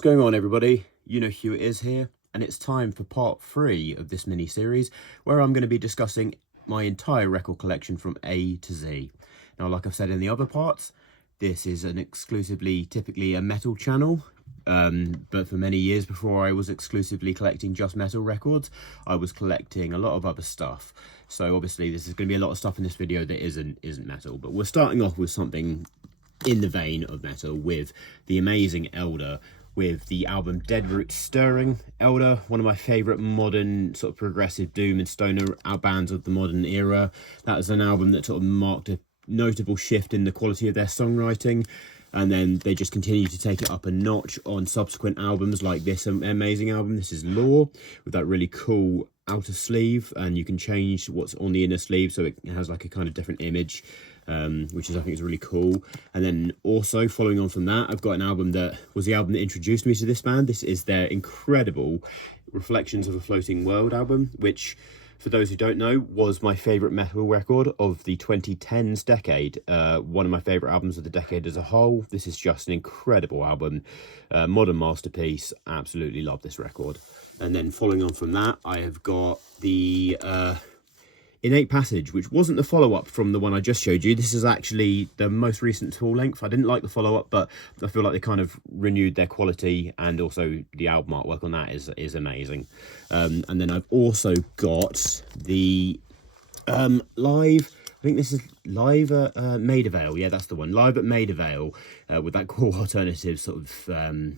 What's going on, everybody? You know who it is here, and it's time for part 3 of this mini-series where I'm going to be discussing my entire record collection from A to Z. Now, like I've said in the other parts, this is typically a metal channel, but for many years before I was exclusively collecting just metal records, I was collecting a lot of other stuff. So obviously this is going to be a lot of stuff in this video that isn't metal, but we're starting off with something in the vein of metal with the amazing Elder, with the album Deadroot Stirring. Elder, one of my favourite modern sort of progressive doom and stoner bands of the modern era. That was an album that sort of marked a notable shift in the quality of their songwriting, and then they just continue to take it up a notch on subsequent albums like this amazing album. This is Law, with that really cool outer sleeve, and you can change what's on the inner sleeve so it has like a kind of different image, which I think is really cool. And then also following on from that, I've got an album that was the album that introduced me to this band. This is their incredible Reflections of a Floating World album, which, for those who don't know, was my favourite metal record of the 2010s decade. One of my favourite albums of the decade as a whole. This is just an incredible album, modern masterpiece. Absolutely love this record. And then following on from that, I have got the Innate Passage, which wasn't the follow-up from the one I just showed you. This is actually the most recent full length. I didn't like the follow-up, but I feel like they kind of renewed their quality, and also the album artwork on that is amazing. And then I've also got the live, I think this is live at Maida Vale. Yeah, that's the one. Live at Maida Vale, with that cool alternative sort of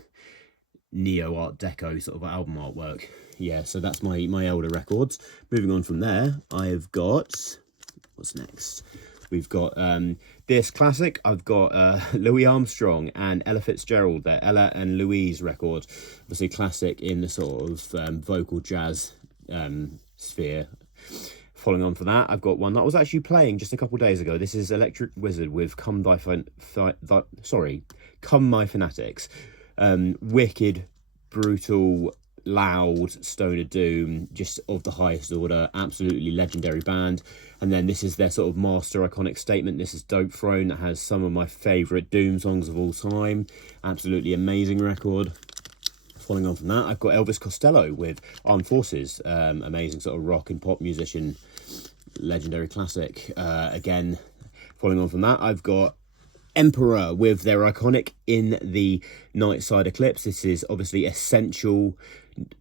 neo art deco sort of album artwork. Yeah, so that's my Elder records. Moving on from there, I've got, what's next? We've got this classic. I've got Louis Armstrong and Ella Fitzgerald, their Ella and Louise record. Obviously classic in the sort of vocal jazz sphere. Following on from that, I've got one that I was actually playing just a couple of days ago. This is Electric Wizard with Come My Fanatics. Wicked, brutal, loud stoner doom, just of the highest order. Absolutely legendary band. And then this is their sort of master iconic statement. This is Dope Throne, that has some of my favourite doom songs of all time. Absolutely amazing record. Following on from that, I've got Elvis Costello with Armed Forces. Amazing sort of rock and pop musician, legendary classic. Again, following on from that, I've got Emperor with their iconic In the Nightside Eclipse. This is obviously essential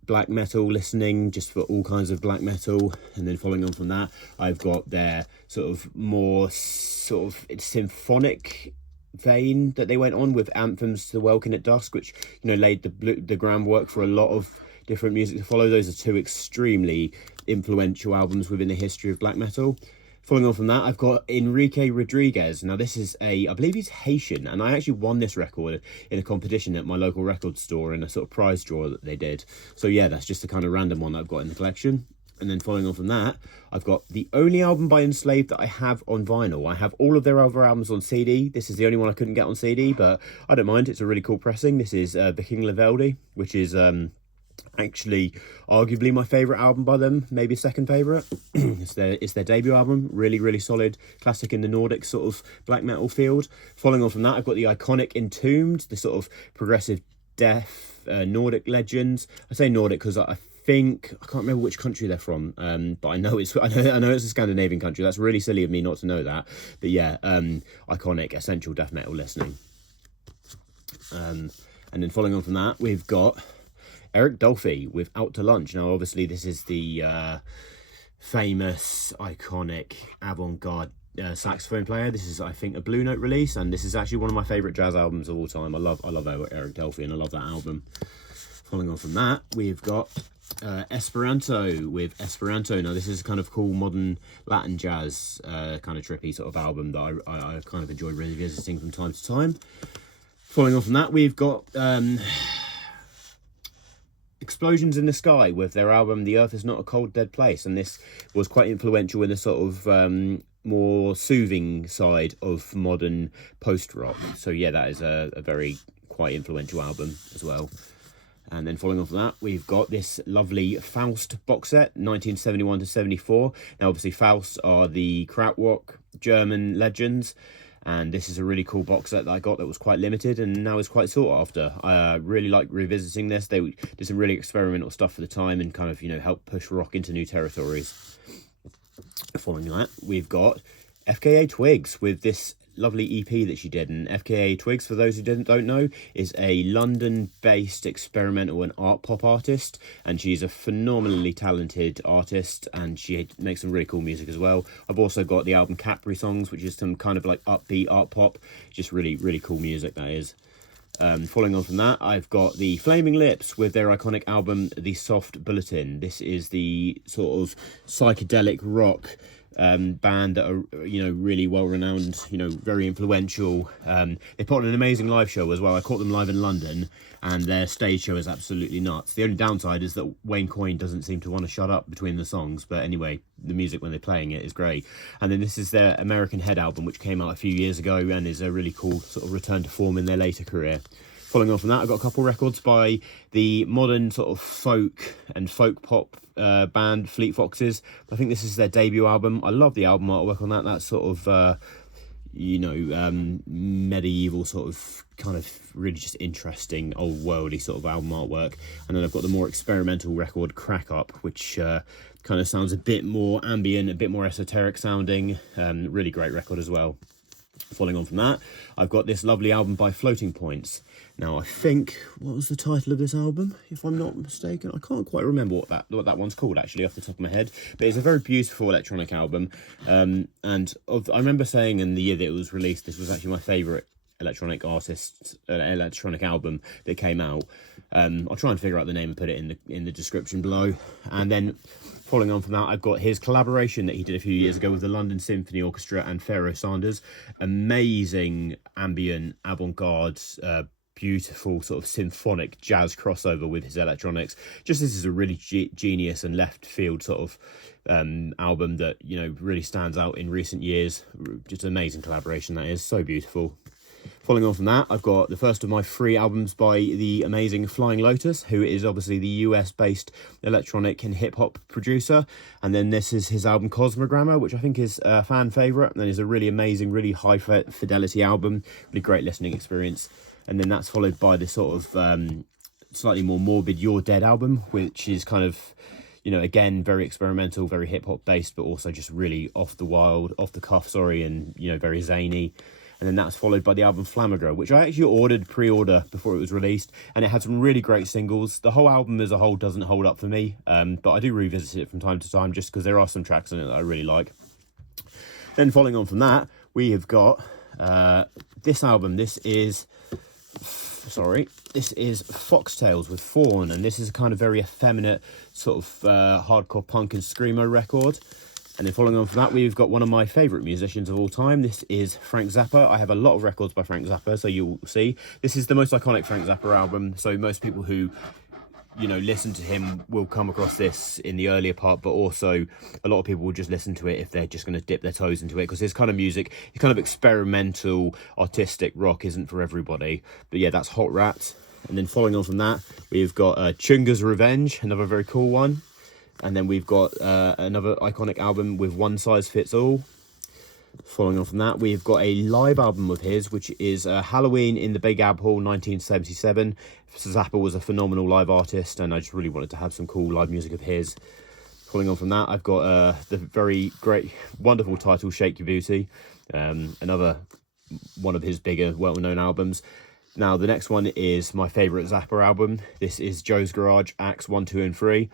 black metal listening, just for all kinds of black metal. And then following on from that, I've got their sort of more sort of symphonic vein that they went on with Anthems to Welkin at Dusk, which, you know, laid the groundwork for a lot of different music to follow. Those are two extremely influential albums within the history of black metal. Following on from that, I've got Enrique Rodriguez. Now, this is I believe he's Haitian, and I actually won this record in a competition at my local record store in a sort of prize draw that they did. So yeah, that's just a kind of random one that I've got in the collection. And then following on from that, I've got the only album by Enslaved that I have on vinyl. I have all of their other albums on CD. This is the only one I couldn't get on CD, but I don't mind. It's a really cool pressing. This is The King Leveldi, which is actually arguably my favorite album by them, maybe second favorite. It's their debut album. Really solid classic in the Nordic sort of black metal field. Following on from that, I've got the iconic Entombed, the sort of progressive death Nordic legends. I say Nordic because I can't remember which country they're from, but I know it's a Scandinavian country. That's really silly of me not to know that, but yeah, iconic essential death metal listening. And then following on from that, we've got Eric Dolphy with Out to Lunch. Now, obviously, this is the famous, iconic, avant-garde saxophone player. This is, I think, a Blue Note release, and this is actually one of my favourite jazz albums of all time. I love Eric Dolphy, and I love that album. Following on from that, we've got Esperanto with Esperanto. Now, this is a kind of cool modern Latin jazz, kind of trippy sort of album that I kind of enjoy revisiting from time to time. Following on from that, we've got Explosions in the Sky with their album The Earth Is Not a Cold Dead Place, and this was quite influential in the sort of more soothing side of modern post-rock. So yeah, that is a very quite influential album as well. And then following on from that, we've got this lovely Faust box set, 1971 to 74. Now, obviously, Faust are the krautrock German legends. and this is a really cool box set that I got that was quite limited and now is quite sought after. I really like revisiting this. They did some really experimental stuff for the time and kind of, you know, helped push rock into new territories. Following that, we've got FKA Twigs with this lovely EP that she did. And FKA Twigs, for those who don't know, is a London-based experimental and art pop artist, and she's a phenomenally talented artist, and she makes some really cool music as well. I've also got the album Capri Songs, which is some kind of like upbeat art pop, just really cool music that is. Following on from that, I've got the Flaming Lips with their iconic album The Soft Bulletin. This is the sort of psychedelic rock band that are, you know, really well renowned, you know, very influential. They put on an amazing live show as well. I caught them live in London, and their stage show is absolutely nuts. The only downside is that Wayne Coyne doesn't seem to want to shut up between the songs, but anyway, the music when they're playing it is great. And then this is their American Head album, which came out a few years ago and is a really cool sort of return to form in their later career. Following on from that, I've got a couple records by the modern sort of folk and folk pop band Fleet Foxes. I think this is their debut album. I love the album artwork on that. That sort of, you know, medieval sort of kind of really just interesting old worldy sort of album artwork. And then I've got the more experimental record Crack Up, which kind of sounds a bit more ambient, a bit more esoteric sounding. Really great record as well. Following on from that, I've got this lovely album by Floating Points. Now, I think, what was the title of this album, if I'm not mistaken? I can't quite remember what that one's called, actually, off the top of my head. But it's a very beautiful electronic album. I remember saying in the year that it was released, this was actually my favourite electronic electronic album that came out. I'll try and figure out the name and put it in the description below. And then following on from that, I've got his collaboration that he did a few years ago with the London Symphony Orchestra and Pharoah Sanders. Amazing ambient, avant-garde, beautiful sort of symphonic jazz crossover with his electronics. Just this is a really genius and left field sort of album that, you know, really stands out in recent years. Just an amazing collaboration that is, so beautiful. Following on from that, I've got the first of my 3 albums by the amazing Flying Lotus, who is obviously the US-based electronic and hip-hop producer. And then this is his album Cosmogramma, which I think is a fan favourite, and then is a really amazing, really high-fidelity album, really great listening experience. And then that's followed by this sort of slightly more morbid You're Dead album, which is kind of, you know, again, very experimental, very hip-hop based, but also just really off the cuff, and, you know, very zany. And then that's followed by the album Flamagra, which I actually ordered pre-order before it was released, and it had some really great singles. The whole album as a whole doesn't hold up for me, but I do revisit it from time to time just because there are some tracks in it that I really like. Then following on from that, we have got this album. This is Foxtails with Fawn, and this is a kind of very effeminate sort of hardcore punk and screamo record. And then following on from that, we've got one of my favourite musicians of all time. This is Frank Zappa. I have a lot of records by Frank Zappa, so you'll see. This is the most iconic Frank Zappa album, so most people who, you know, listen to him will come across this in the earlier part, but also a lot of people will just listen to it if they're just going to dip their toes into it, because his kind of music, his kind of experimental, artistic rock isn't for everybody. But yeah, that's Hot Rat. And then following on from that, we've got Chunga's Revenge, another very cool one. And then we've got another iconic album with One Size Fits All. Following on from that, we've got a live album of his, which is Halloween in the Big Apple, 1977. Zappa was a phenomenal live artist, and I just really wanted to have some cool live music of his. Following on from that, I've got the very great, wonderful title, Shake Your Booty, another one of his bigger, well-known albums. Now, the next one is my favourite Zappa album. This is Joe's Garage, Acts 1, 2, and 3.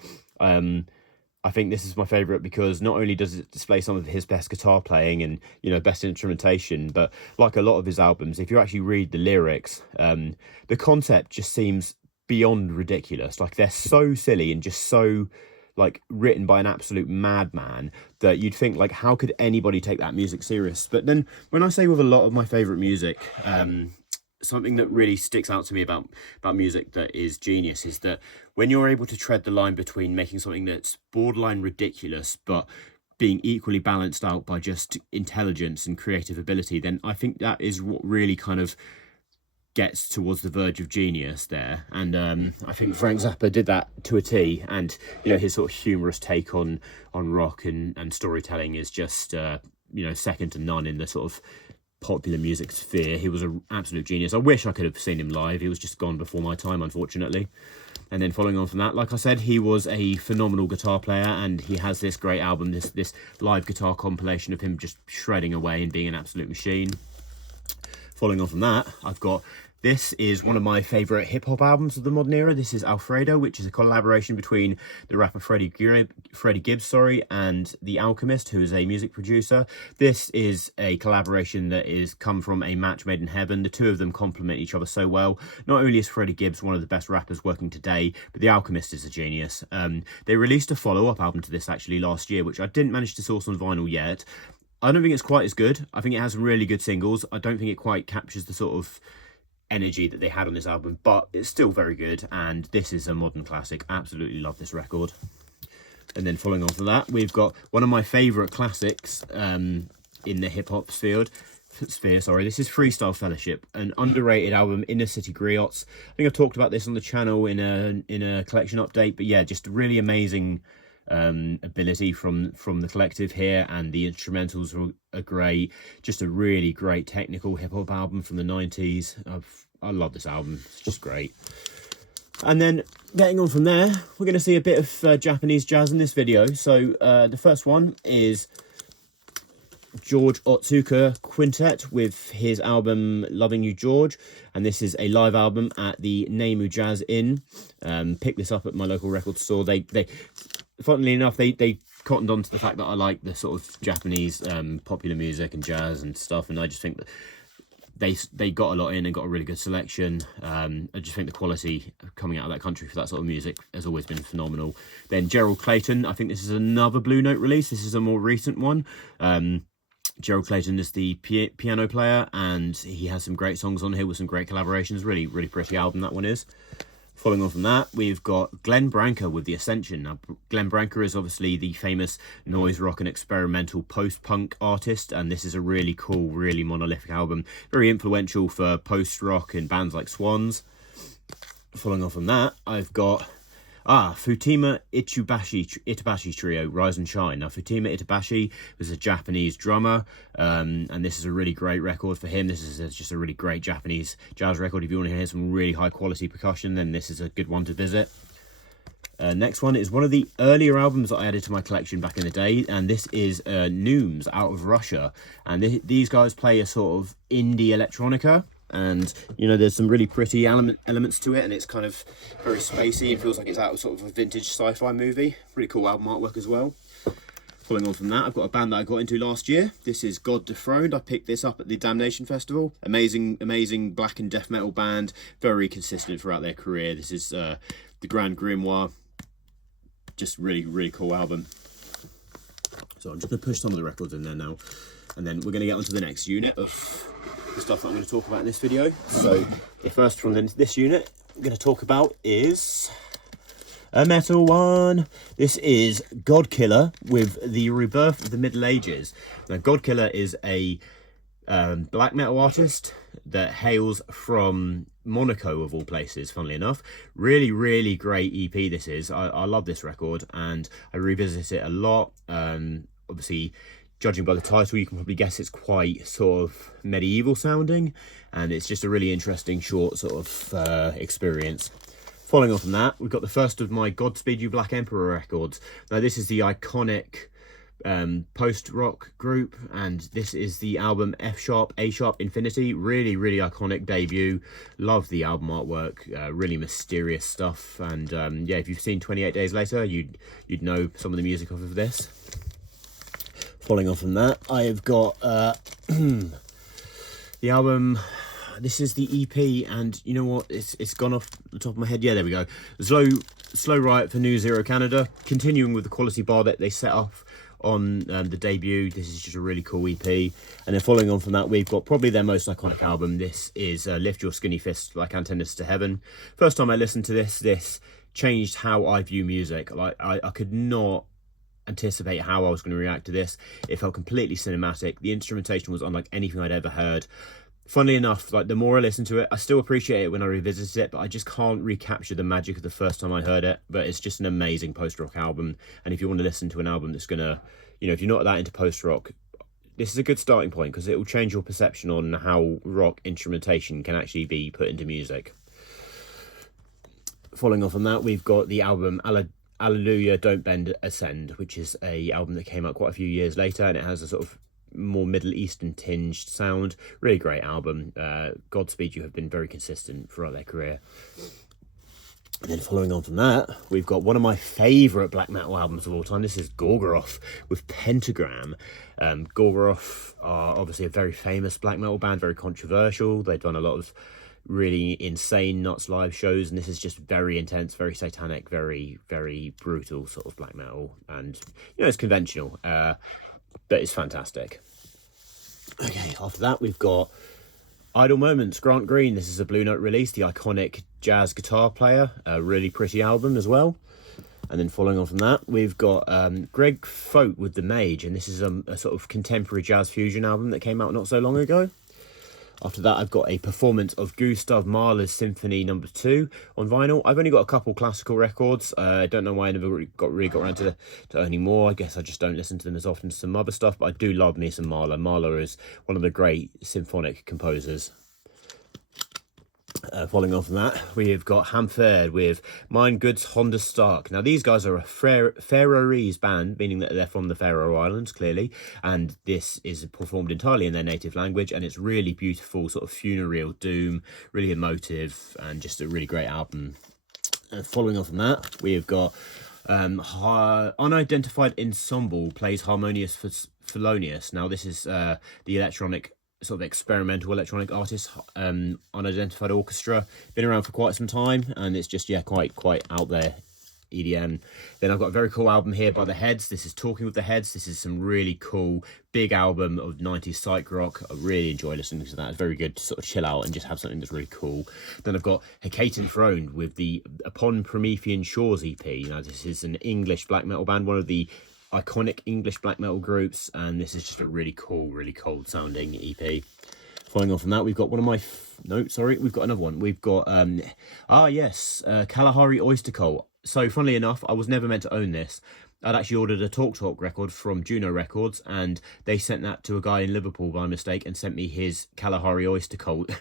I think this is my favourite because not only does it display some of his best guitar playing and, you know, best instrumentation, but like a lot of his albums, if you actually read the lyrics, the concept just seems beyond ridiculous. Like, they're so silly and just so, like, written by an absolute madman that you'd think, like, how could anybody take that music serious? But then when I say with a lot of my favourite music, something that really sticks out to me about music that is genius is that when you're able to tread the line between making something that's borderline ridiculous but being equally balanced out by just intelligence and creative ability, then I think that is what really kind of gets towards the verge of genius there. And I think Frank Zappa did that to a T, and, you know, his sort of humorous take on rock and storytelling is just you know, second to none in the sort of popular music sphere. He was an absolute genius. I wish I could have seen him live. He was just gone before my time, unfortunately. And then following on from that, like I said, he was a phenomenal guitar player, and he has this great album, this live guitar compilation of him just shredding away and being an absolute machine. Following on from that, I've got, this is one of my favourite hip-hop albums of the modern era. This is Alfredo, which is a collaboration between the rapper Freddie Gibbs, and The Alchemist, who is a music producer. This is a collaboration that is come from a match made in heaven. The two of them complement each other so well. Not only is Freddie Gibbs one of the best rappers working today, but The Alchemist is a genius. They released a follow-up album to this actually last year, which I didn't manage to source on vinyl yet. I don't think it's quite as good. I think it has some really good singles. I don't think it quite captures the sort of energy that they had on this album, but it's still very good, and this is a modern classic. Absolutely love this record. And then following on from that, we've got one of my favourite classics in the hip-hop sphere. This is Freestyle Fellowship, an underrated album, Inner City Griots. I think I've talked about this on the channel in a collection update, but yeah, just really amazing ability from the collective here, and the instrumentals are great. Just a really great technical hip-hop album from the 90s. I love this album. It's just great. And then getting on from there, we're going to see a bit of Japanese jazz in this video. So the first one is George Otsuka Quintet with his album Loving You George, and this is a live album at the Nemu Jazz Inn. Picked this up at my local record store. They funnily enough, they cottoned on to the fact that I like the sort of Japanese popular music and jazz and stuff, and I just think that they got a lot in and got a really good selection. I just think the quality coming out of that country for that sort of music has always been phenomenal. Then Gerald Clayton, I think this is another Blue Note release. This is a more recent one. Gerald Clayton is the piano player, and he has some great songs on here with some great collaborations. Really, really pretty album that one is. Following on from that, we've got Glenn Branca with The Ascension. Now, Glenn Branca is obviously the famous noise rock and experimental post-punk artist, and this is a really cool, really monolithic album. Very influential for post-rock and bands like Swans. Following on from that, I've got Futima Itabashi Trio, Rise and Shine. Now, Futima Itabashi was a Japanese drummer, and this is a really great record for him. This is just a really great Japanese jazz record. If you want to hear some really high-quality percussion, then this is a good one to visit. Next one is one of the earlier albums that I added to my collection back in the day, and this is Nooms out of Russia. And these guys play a sort of indie electronica. And you know, there's some really pretty elements to it, and it's kind of very spacey. It feels like it's out of sort of a vintage sci-fi movie. Really cool album artwork as well. Following on from that, I've got a band that I got into last year. This is God Dethroned. I picked this up at the Damnation Festival. Amazing black and death metal band. Very consistent throughout their career. This is the Grand Grimoire. Just really, really cool album. So I'm just going to push some of the records in there now, and then we're going to get on to the next unit of the stuff that I'm going to talk about in this video. So the first from this unit I'm going to talk about is a metal one. This is Godkiller with The Rebirth of the Middle Ages. Now, Godkiller is a black metal artist that hails from Monaco, of all places, funnily enough. Really, really great EP this is. I love this record, and I revisit it a lot. Obviously, judging by the title, you can probably guess it's quite sort of medieval sounding, and it's just a really interesting short sort of experience. Following on from that, we've got the first of my Godspeed You Black Emperor records. Now, this is the iconic post-rock group, and this is the album F-sharp, A-sharp, Infinity. Really, really iconic debut. Love the album artwork. Really mysterious stuff, and yeah, if you've seen 28 Days Later, you'd know some of the music off of this. Following on from that, I have got the album. This is the EP, and you know what? It's gone off the top of my head. Yeah, there we go. Slow Riot for New Zero Canada. Continuing with the quality bar that they set off on the debut. This is just a really cool EP. And then following on from that, we've got probably their most iconic album. This is Lift Your Skinny Fist Like Antennas to Heaven. First time I listened to this changed how I view music. Like I could not anticipate how I was going to react to this. It felt completely cinematic. The instrumentation was unlike anything I'd ever heard. Funnily enough, like the more I listen to it, I still appreciate it when I revisit it, but I just can't recapture the magic of the first time I heard it. But it's just an amazing post-rock album, and if you want to listen to an album that's gonna, you know, if you're not that into post-rock, this is a good starting point because it will change your perception on how rock instrumentation can actually be put into music. Following on from that, we've got the album Alleluia, Don't Bend, Ascend, which is a album that came out quite a few years later, and it has a sort of more Middle Eastern tinged sound. Really great album. Godspeed You have been very consistent throughout their career. And then following on from that, we've got one of my favourite black metal albums of all time. This is Gorgoroth with Pentagram. Gorgoroth are obviously a very famous black metal band, very controversial. They've done a lot of really insane nuts live shows, and this is just very intense, very satanic, very, very brutal sort of black metal. And, you know, it's conventional, but it's fantastic. Okay, after that, we've got Idle Moments, Grant Green. This is a Blue Note release, the iconic jazz guitar player. A really pretty album as well. And then following on from that, we've got Greg Fote with The Mage, and this is a sort of contemporary jazz fusion album that came out not so long ago. After that, I've got a performance of Gustav Mahler's Symphony No. 2 on vinyl. I've only got a couple classical records. I don't know why I never really got around to owning more. I guess I just don't listen to them as often as some other stuff, but I do love me some Mahler. Mahler is one of the great symphonic composers. Following on from that, we've got Hamferd with Mein Goods Honda Stark. Now, these guys are a Faroese band, meaning that they're from the Faroe Islands, clearly, and this is performed entirely in their native language, and it's really beautiful, sort of funereal doom, really emotive, and just a really great album. Following on from that, we've got Unidentified Ensemble plays Harmonious Felonious. Now, this is the electronic sort of experimental electronic artist, Unidentified Orchestra. Been around for quite some time, and it's just, yeah, quite out there EDM. Then I've got a very cool album here by The Heads. This is Talking with the Heads. This is some really cool big album of 90s psych rock. I really enjoy listening to that. It's very good to sort of chill out and just have something that's really cool. Then I've got Hecate Enthroned with the Upon Promethean Shores EP. Now, this is an English black metal band, one of the iconic English black metal groups, and this is just a really cool, really cold sounding EP. Following on from that, we've got one of my we've got another one. We've got Kalahari Oyster Cult. So funnily enough, I was never meant to own this. I'd actually ordered a Talk Talk record from Juno Records, and they sent that to a guy in Liverpool by mistake and sent me his Kalahari Oyster Cult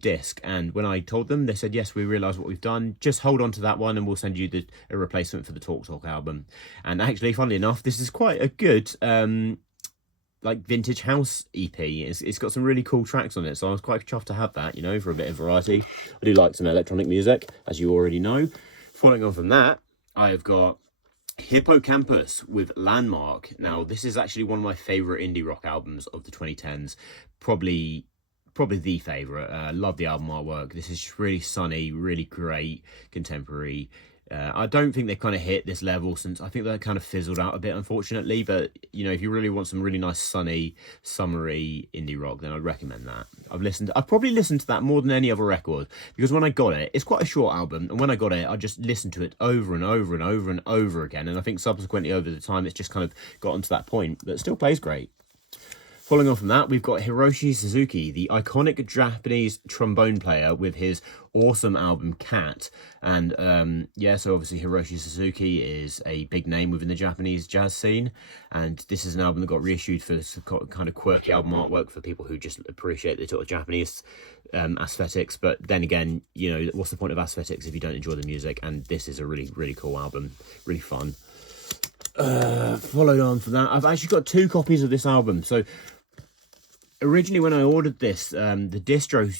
disc. And when I told them, they said, yes, we realise what we've done. Just hold on to that one and we'll send you a replacement for the Talk Talk album. And actually, funnily enough, this is quite a good like vintage house EP. It's got some really cool tracks on it, so I was quite chuffed to have that, you know, for a bit of variety. I do like some electronic music, as you already know. Following on from that, I've got Hippocampus with Landmark. Now, this is actually one of my favourite indie rock albums of the 2010s. Probably the favourite. Love the album artwork. This is just really sunny, really great contemporary. I don't think they've kind of hit this level since I think they kind of fizzled out a bit, unfortunately. But, you know, if you really want some really nice, sunny, summery indie rock, then I'd recommend that. I've probably listened to that more than any other record, because when I got it, it's quite a short album, and when I got it, I just listened to it over and over and over and over again. And I think subsequently over the time, it's just kind of gotten to that point, but it still plays great. Following on from that, we've got Hiroshi Suzuki, the iconic Japanese trombone player, with his awesome album Cat. And so obviously Hiroshi Suzuki is a big name within the Japanese jazz scene, and this is an album that got reissued for this kind of quirky album artwork for people who just appreciate the sort of Japanese aesthetics. But then again, you know, what's the point of aesthetics if you don't enjoy the music? And this is a really, really cool album, really fun. Following on from that, I've actually got 2 copies of this album. So originally when I ordered this, the distro,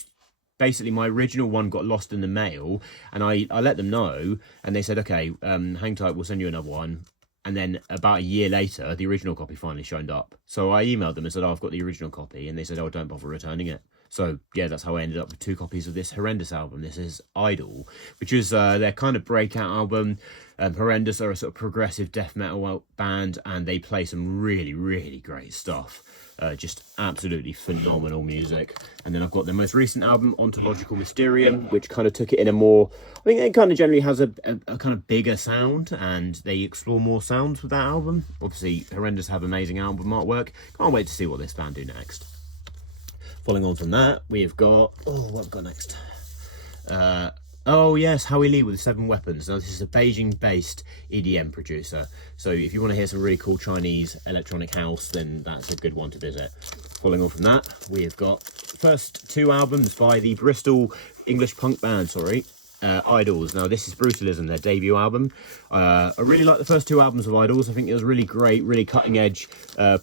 basically my original one got lost in the mail, and I let them know, and they said, okay, hang tight, we'll send you another one. And then about a year later, the original copy finally showed up. So I emailed them and said, oh, I've got the original copy, and they said, oh, don't bother returning it. So yeah, that's how I ended up with 2 copies of this horrendous album. This is Idol, which is their kind of breakout album. Horrendous are a sort of progressive death metal band, and they play some really, really great stuff. Just absolutely phenomenal music. And then I've got their most recent album, Ontological Mysterium, which kind of took it in a more, I think it kind of generally has a kind of bigger sound, and they explore more sounds with that album. Obviously, Horrendous have amazing album artwork. Can't wait to see what this band do next. Following on from that, we've got, what have we got next? Oh yes, Howie Lee with 7 Weapons. Now this is a Beijing-based EDM producer. So if you want to hear some really cool Chinese electronic house, then that's a good one to visit. Following on from that, we have got the first 2 albums by the Bristol English punk band, Idols. Now this is Brutalism, their debut album. I really like the first 2 albums of Idols. I think it was really great, really cutting edge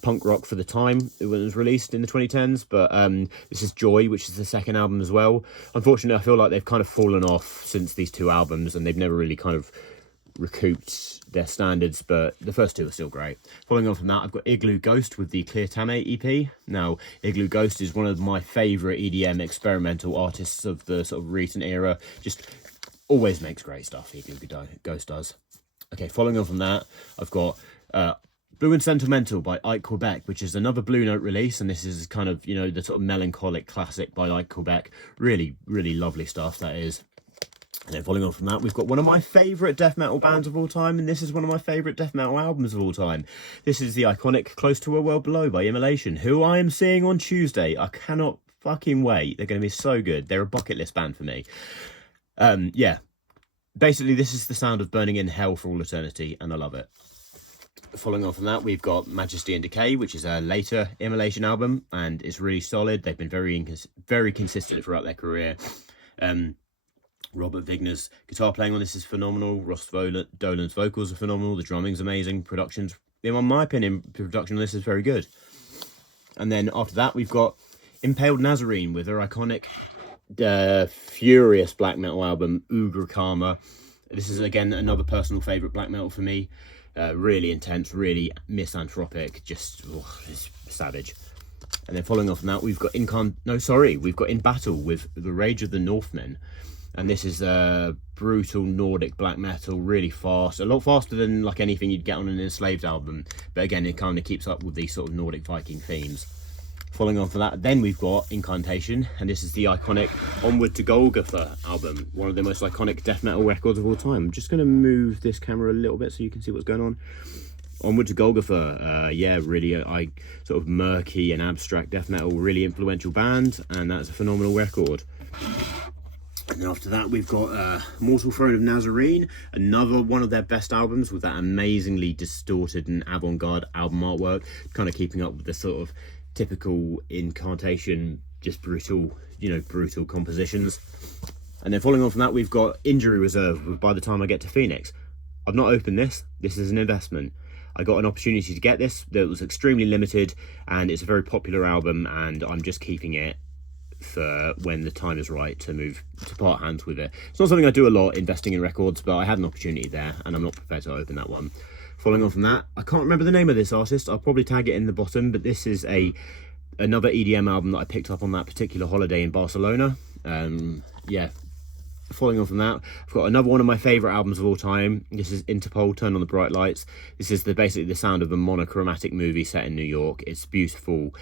punk rock for the time when it was released in the 2010s. But this is Joy, which is the second album as well. Unfortunately, I feel like they've kind of fallen off since these 2 albums, and they've never really kind of recouped their standards, but the first 2 are still great. Following on from that, I've got Igloo Ghost with the Clear Tame EP. Now, Igloo Ghost is one of my favourite EDM experimental artists of the sort of recent era. Just always makes great stuff, Igloo Ghost does. Okay, following on from that, I've got Blue and Sentimental by Ike Quebec, which is another Blue Note release, and this is kind of, you know, the sort of melancholic classic by Ike Quebec. Really, really lovely stuff, that is. And then following on from that, we've got one of my favourite death metal bands of all time, and this is one of my favourite death metal albums of all time. This is the iconic Close to a World Below by Immolation, who I am seeing on Tuesday. I cannot fucking wait. They're going to be so good. They're a bucket list band for me. Yeah. Basically, this is the sound of burning in hell for all eternity, and I love it. Following on from that, we've got Majesty and Decay, which is a later Immolation album, and it's really solid. They've been very consistent throughout their career. Robert Vigner's guitar playing on this is phenomenal. Ross Dolan's vocals are phenomenal. The drumming's amazing. Production's, in my opinion, production on this is very good. And then after that, we've got Impaled Nazarene with their iconic furious black metal album Ugra Karma. This is again another personal favorite black metal for me. Really intense, really misanthropic, just it's savage. And then following off from that, we've got In Battle with The Rage of the Northmen. And this is brutal Nordic black metal, really fast, a lot faster than like anything you'd get on an Enslaved album. But again, it kind of keeps up with these sort of Nordic Viking themes. Following on from that, then we've got Incantation, and this is the iconic Onward to Golgotha album, one of the most iconic death metal records of all time. I'm just going to move this camera a little bit so you can see what's going on. Onward to Golgotha, yeah, really sort of murky and abstract death metal, really influential band, and that's a phenomenal record. And then after that, we've got Mortal Throne of Nazarene, another one of their best albums with that amazingly distorted and avant-garde album artwork, kind of keeping up with the sort of typical Incantation, just brutal, brutal compositions. And then following on from that, we've got Injury Reserve with By the Time I Get to Phoenix. I've not opened this. This is an investment. I got an opportunity to get this that was extremely limited, and it's a very popular album, and I'm just keeping it for when the time is right to part hands with it. It's not something I do a lot, investing in records, but I had an opportunity there, and I'm not prepared to open that one. Following on from that, I can't remember the name of this artist. I'll probably tag it in the bottom, but this is another EDM album that I picked up on that particular holiday in Barcelona. Yeah. Following on from that, I've got another one of my favourite albums of all time. This is Interpol, Turn on the Bright Lights. This is basically the sound of a monochromatic movie set in New York. It's beautiful,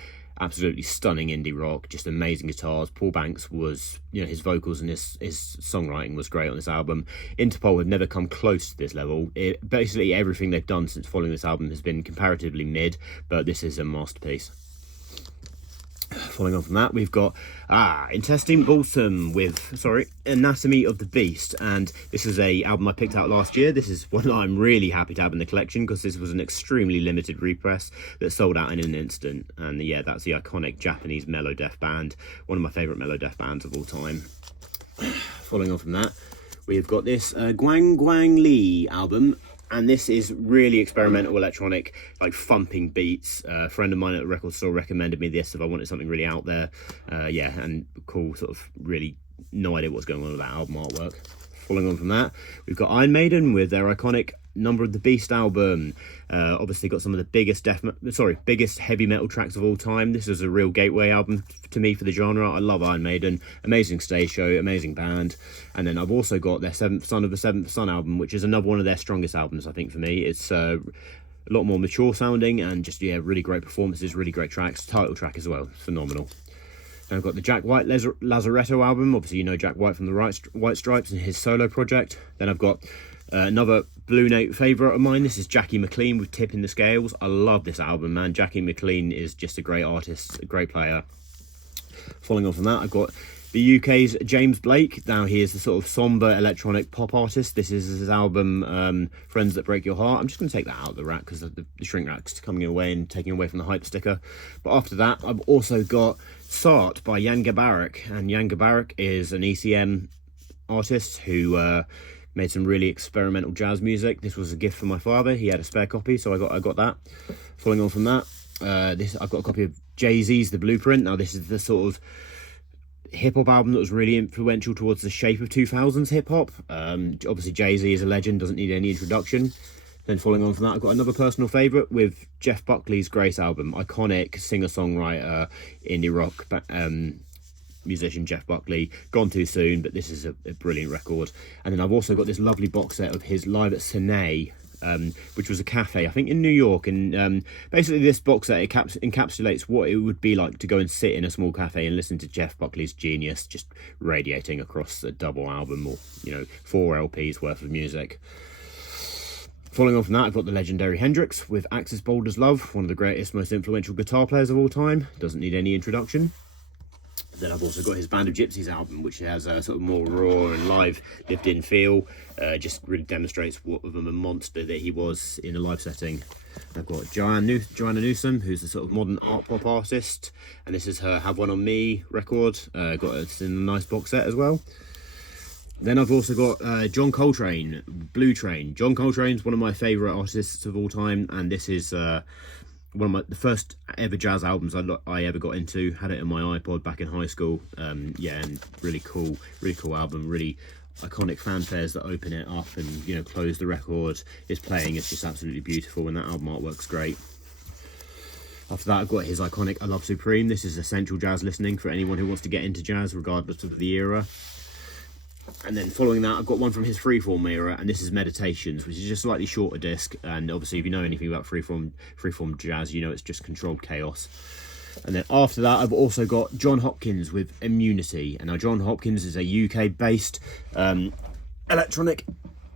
absolutely stunning indie rock, just amazing guitars. Paul Banks was, his vocals and his songwriting was great on this album. Interpol have never come close to this level. Basically everything they've done since following this album has been comparatively mid, but this is a masterpiece. Following on from that, we've got Intestine Balsam with Anatomy of the Beast, and this is a album I picked out last year. This is one that I'm really happy to have in the collection because this was an extremely limited repress that sold out in an instant. And yeah, that's the iconic Japanese mellow death band, one of my favourite mellow death bands of all time. Following on from that, we've got this Guang Guang Li album. And this is really experimental electronic, like thumping beats. A friend of mine at the record store recommended me this if I wanted something really out there. Yeah, and cool, sort of really no idea what's going on with that album artwork. Following on from that, we've got Iron Maiden with their iconic Number of the Beast album. Obviously got some of the biggest heavy metal tracks of all time. This is a real gateway album to me for the genre. I love Iron Maiden. Amazing stage show, amazing band. And then I've also got their Seventh Son of the Seventh Son album, which is another one of their strongest albums, I think, for me. It's a lot more mature sounding and just, really great performances, really great tracks. Title track as well, phenomenal. Then I've got the Jack White Lazaretto album. Obviously, Jack White from the White Stripes and his solo project. Then I've got another Blue Note favourite of mine. This is Jackie McLean with Tip in the Scales. I love this album, man. Jackie McLean is just a great artist, a great player. Following on from that, I've got the UK's James Blake. Now he is the sort of somber electronic pop artist. This is his album Friends That Break Your Heart. I'm just going to take that out of the rack because the shrink rack's coming away and taking away from the hype sticker. But after that, I've also got Sart by Jan Gabarek, and Jan Gabarek is an ECM artist who made some really experimental jazz music. This was a gift from my father. He had a spare copy, so I got that. Following on from that, I've got a copy of Jay-Z's The Blueprint. Now this is the sort of hip-hop album that was really influential towards the shape of 2000s hip-hop. Obviously Jay-Z is a legend, doesn't need any introduction. Then following on from that, I've got another personal favourite with Jeff Buckley's Grace album. Iconic singer-songwriter, indie rock musician Jeff Buckley, gone too soon, but this is a brilliant record. And then I've also got this lovely box set of his live at Sine, which was a cafe, I think, in New York. And basically this box set encapsulates what it would be like to go and sit in a small cafe and listen to Jeff Buckley's genius just radiating across a double album, or 4 LPs worth of music. Following on from that, I've got the legendary Hendrix with Axis Bold as Love, one of the greatest, most influential guitar players of all time. Doesn't need any introduction. Then I've also got his Band of Gypsies album, which has a sort of more raw and live, lived-in feel. Just really demonstrates what of a monster that he was in a live setting. I've got Joanna Newsom, who's a sort of modern art pop artist, and this is her Have One On Me record. Got it in a nice box set as well. Then I've also got John Coltrane, Blue Train. John Coltrane's one of my favourite artists of all time, and this is one of the first ever jazz albums I ever got into. Had it on my iPod back in high school. Yeah, and really cool album. Really iconic fanfares that open it up and close the record. His playing is just absolutely beautiful, and that album artwork's great. After that, I've got his iconic I Love Supreme. This is essential jazz listening for anyone who wants to get into jazz, regardless of the era. And then following that, I've got one from his Freeform era, and this is Meditations, which is just a slightly shorter disc. And obviously, if you know anything about freeform jazz, it's just controlled chaos. And then after that, I've also got John Hopkins with Immunity. And now John Hopkins is a UK-based electronic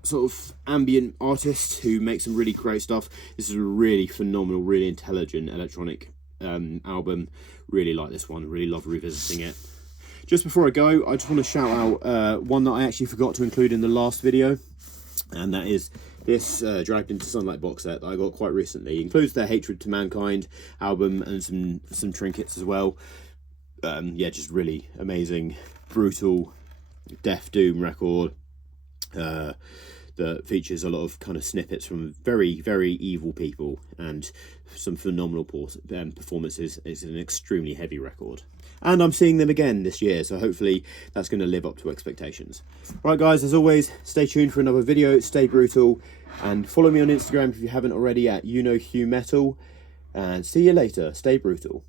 sort of ambient artist who makes some really great stuff. This is a really phenomenal, really intelligent electronic album. Really like this one. Really love revisiting it. Just before I go, I just want to shout out one that I actually forgot to include in the last video, and that is this Dragged Into Sunlight box set that I got quite recently. It includes their Hatred to Mankind album and some trinkets as well. Yeah, just really amazing, brutal, death doom record that features a lot of kind of snippets from very, very evil people and some phenomenal performances. It's an extremely heavy record. And I'm seeing them again this year, so hopefully that's going to live up to expectations. Right, guys, as always, stay tuned for another video. Stay brutal, and follow me on Instagram if you haven't already at YouKnowHughMetal. And see you later. Stay brutal.